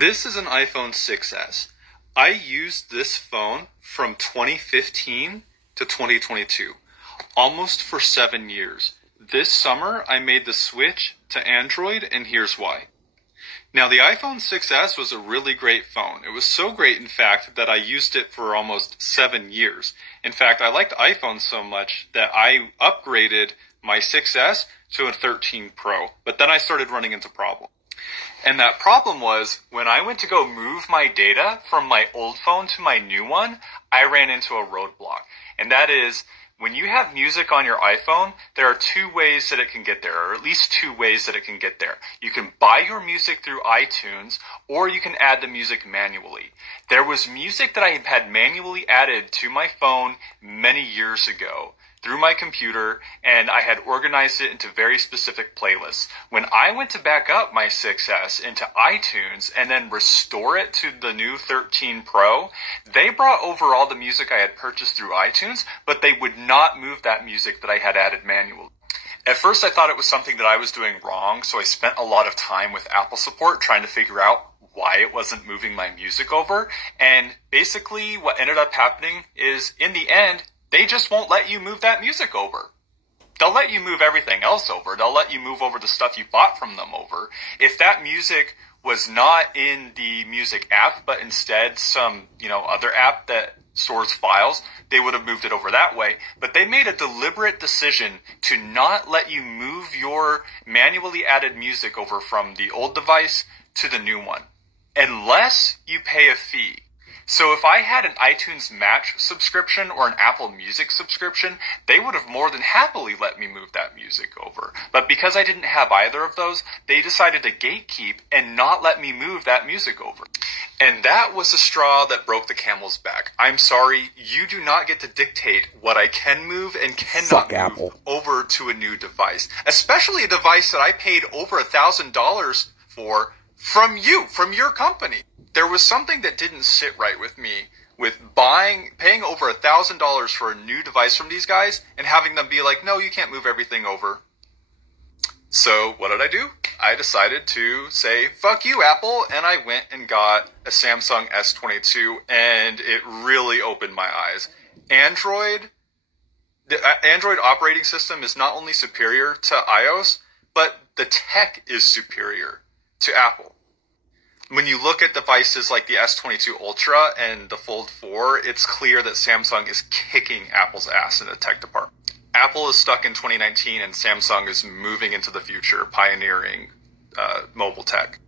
This is an iPhone 6s. I used this phone from 2015 to 2022, almost for 7 years. This summer, I made the switch to Android, and here's why. Now, the iPhone 6s was a really great phone. It was so great, in fact, that I used it for almost 7 years. In fact, I liked iPhone so much that I upgraded my 6s to a 13 Pro, but then I started running into problems. And that problem was, when I went to go move my data from my old phone to my new one, I ran into a roadblock. And that is, when you have music on your iPhone, there are two ways that it can get there, or at least two ways that it can get there. You can buy your music through iTunes, or you can add the music manually. There was music that I had manually added to my phone many years ago through my computer, and I had organized it into very specific playlists. When I went to back up my 6S into iTunes and then restore it to the new 13 Pro, they brought over all the music I had purchased through iTunes, but they would not move that music that I had added manually. At first I thought it was something that I was doing wrong, so I spent a lot of time with Apple support trying to figure out why it wasn't moving my music over, and basically what ended up happening is, in the end, they just won't let you move that music over. They'll let you move everything else over. They'll let you move over the stuff you bought from them over. If that music was not in the music app, but instead some, other app that stores files, they would have moved it over that way. But they made a deliberate decision to not let you move your manually added music over from the old device to the new one, unless you pay a fee. So if I had an iTunes Match subscription or an Apple Music subscription, they would have more than happily let me move that music over. But because I didn't have either of those, they decided to gatekeep and not let me move that music over. And that was the straw that broke the camel's back. I'm sorry, you do not get to dictate what I can move and cannot move over to a new device. Especially a device that I paid over $1,000 for from you, from your company. There was something that didn't sit right with me with paying over $1,000 for a new device from these guys and having them be like, no, you can't move everything over. So what did I do? I decided to say, fuck you, Apple, and I went and got a Samsung S22, and it really opened my eyes. The Android operating system is not only superior to iOS, but the tech is superior to Apple. When you look at devices like the S22 Ultra and the Fold 4, it's clear that Samsung is kicking Apple's ass in the tech department. Apple is stuck in 2019 and Samsung is moving into the future, pioneering mobile tech.